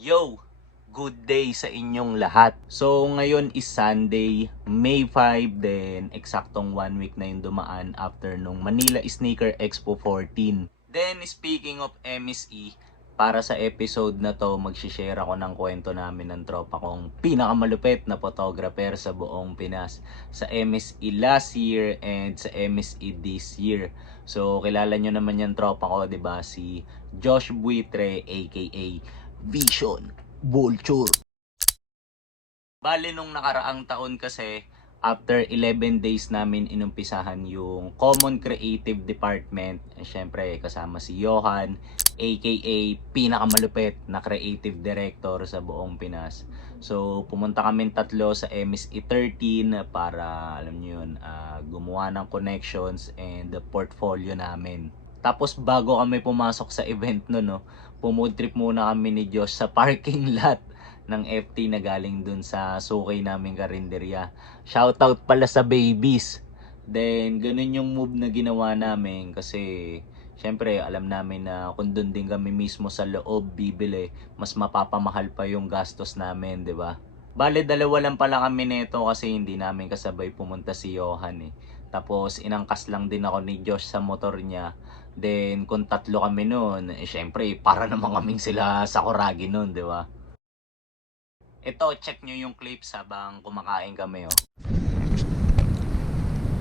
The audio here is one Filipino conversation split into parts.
Yo! Good day sa inyong lahat. So, ngayon is Sunday, May 5, then eksaktong 1 week na yung dumaan after nung Manila Sneaker Expo 14. Then, speaking of MSE, para sa episode na to, magsishare ako ng kwento namin ng tropa kong pinakamalupit na photographer sa buong Pinas. Sa MSE last year and sa MSE this year. So, kilala nyo naman yung tropa ko, 'di ba? Si Josh Buitre, aka Vision Vulture. Bale nung nakaraang taon kasi, after 11 days namin inumpisahan yung Common Creative Department, syempre kasama si Johan, aka pinakamalupit na creative director sa buong Pinas. So pumunta kami tatlo sa MSE 13 para, alam niyo yun, gumawa ng connections and the portfolio namin. Tapos bago kami pumasok sa event no, pumood trip muna kami ni Josh sa parking lot ng FT na galing dun sa sukay naming karinderya. Shoutout pala sa babies. Then, ganun yung move na ginawa namin kasi syempre alam namin na kung dun din kami mismo sa loob bibili, mas mapapamahal pa yung gastos namin, di ba? Bale, dalawa lang pala kami nito kasi hindi namin kasabay pumunta si Johan eh. Tapos, inangkas lang din ako ni Josh sa motor niya. Then, kung tatlo kami noon, syempre, para naman kaming sila sa Kuragi noon, di ba? Ito, check nyo yung clips habang kumakain kami, oh.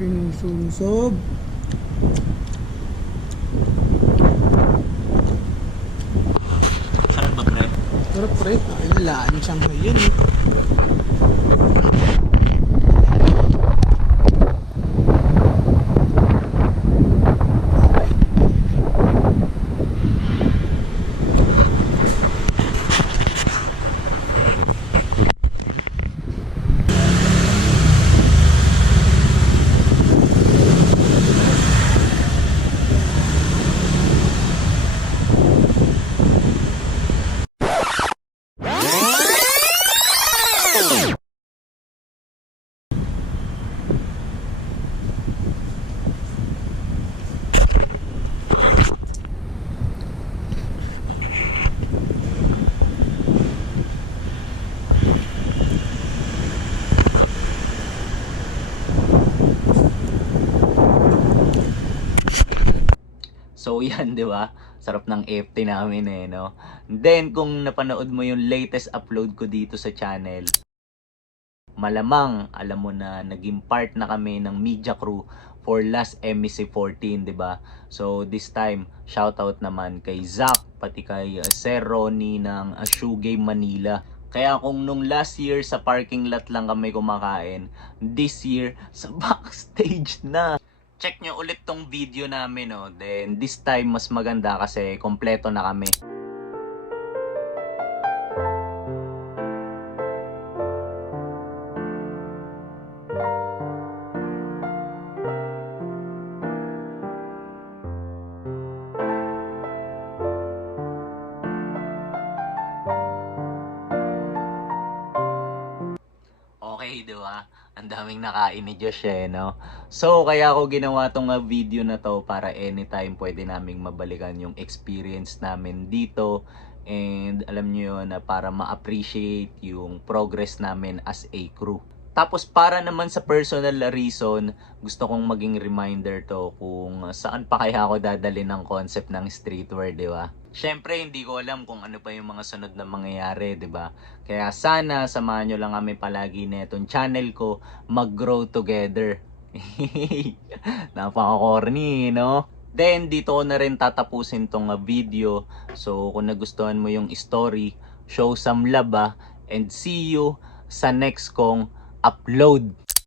Pinusunsog. Sarap ba, pre? Sarap pre. Ay, nalaan siyang ngayon eh. So yan, di ba? Sarap ng FT namin eh, no? Then, kung napanood mo yung latest upload ko dito sa channel, malamang alam mo na naging part na kami ng media crew for last MEC 14, di ba? So this time, shoutout naman kay Zach, pati kay Sir Ronnie ng Shoe Game Manila. Kaya kung nung last year sa parking lot lang kami kumakain, this year sa backstage na. Check nyo ulit tong video namin, no? Then this time mas maganda kasi kompleto na kami. Okay, di ba? Ang daming nakain ni Josh eh, no? So, kaya ako ginawa tong video na to para anytime pwede naming mabalikan yung experience namin dito. And alam nyo yun, na para ma-appreciate yung progress namin as a crew. Tapos para naman sa personal reason, gusto kong maging reminder to kung saan pa kaya ako dadali ng concept ng streetwear, di ba? Syempre, hindi ko alam kung ano pa yung mga sunod na mangyayari, di ba? Kaya sana samahan nyo lang kami palagi na itong channel ko, mag-grow together. Napaka-corny, no? Then, dito ko na rin tatapusin tong video. So, kung nagustuhan mo yung story, show some love and see you sa next kong upload.